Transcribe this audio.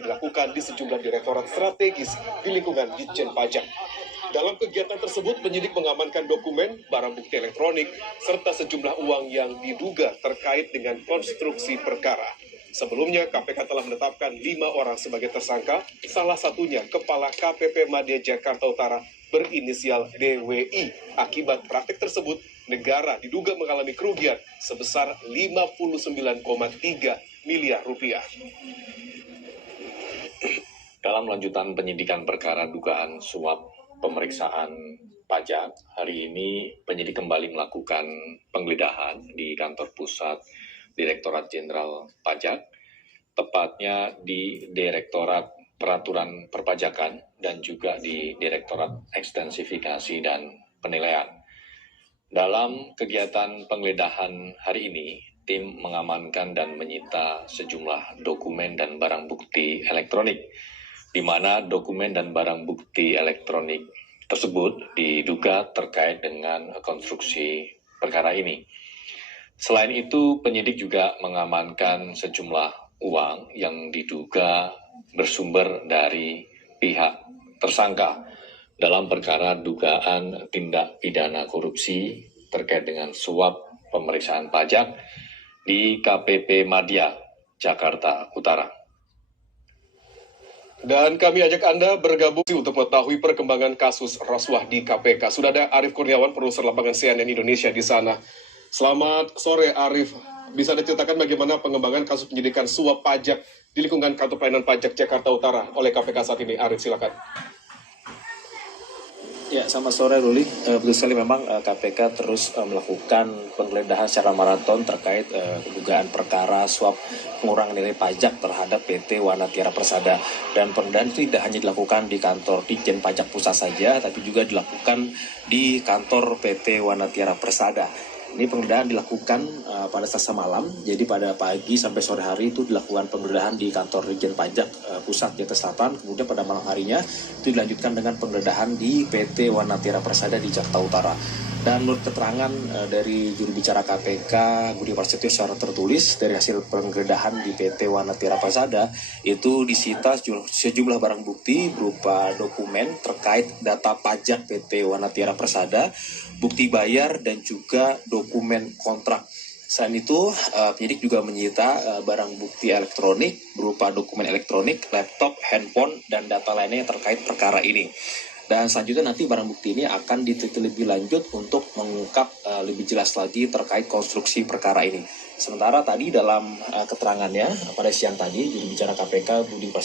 dilakukan di sejumlah direktorat strategis di lingkungan Ditjen Pajak. Dalam kegiatan tersebut, penyidik mengamankan dokumen, barang bukti elektronik, serta sejumlah uang yang diduga terkait dengan konstruksi perkara. Sebelumnya, KPK telah menetapkan 5 orang sebagai tersangka, salah satunya Kepala KPP Madya Jakarta Utara berinisial DWI. Akibat praktik tersebut, negara diduga mengalami kerugian sebesar 59,3 miliar rupiah. Dalam lanjutan penyidikan perkara dugaan suap pemeriksaan pajak, hari ini penyidik kembali melakukan penggeledahan di kantor pusat Direktorat Jenderal Pajak, tepatnya di Direktorat Peraturan Perpajakan dan juga di Direktorat Ekstensifikasi dan Penilaian. Dalam kegiatan penggeledahan hari ini, tim mengamankan dan menyita sejumlah dokumen dan barang bukti elektronik, di mana dokumen dan barang bukti elektronik tersebut diduga terkait dengan konstruksi perkara ini. Selain itu, penyidik juga mengamankan sejumlah uang yang diduga bersumber dari pihak tersangka dalam perkara dugaan tindak pidana korupsi terkait dengan suap pemeriksaan pajak di KPP Madya, Jakarta Utara. Dan kami ajak Anda bergabung untuk mengetahui perkembangan kasus rasuah di KPK. Sudah ada Arief Kurniawan, produser lapangan CNN Indonesia di sana. Selamat sore Arief, bisa diceritakan bagaimana pengembangan kasus penyidikan suap pajak di lingkungan kantor pelayanan pajak Jakarta Utara oleh KPK saat ini? Arief, silakan. Ya, selamat sore Ruli. Betul sekali memang KPK terus melakukan penggeledahan secara maraton terkait dugaan perkara suap pengurangan nilai pajak terhadap PT Wanatiara Persada. Dan penggeledahan itu tidak hanya dilakukan di kantor Ditjen Pajak Pusat saja, tapi juga dilakukan di kantor PT Wanatiara Persada. Ini penggeledahan dilakukan pada Selasa malam, jadi pada pagi sampai sore hari itu dilakukan penggeledahan di kantor Ditjen Pajak Pusat Jakarta Selatan. Kemudian pada malam harinya itu dilanjutkan dengan penggeledahan di PT Wanatiara Persada di Jakarta Utara. Dan menurut keterangan dari juru bicara KPK Budi Prasetyo secara tertulis, dari hasil penggeledahan di PT Wanatiara Persada itu disita sejumlah barang bukti berupa dokumen terkait data pajak PT Wanatiara Persada, bukti bayar, dan juga dokumen kontrak. Selain itu, penyidik juga menyita barang bukti elektronik berupa dokumen elektronik, laptop, handphone, dan data lainnya yang terkait perkara ini. Dan selanjutnya nanti barang bukti ini akan diteliti lebih lanjut untuk mengungkap lebih jelas lagi terkait konstruksi perkara ini. Sementara tadi dalam keterangannya pada siang tadi, juru bicara KPK Budi Prasetyo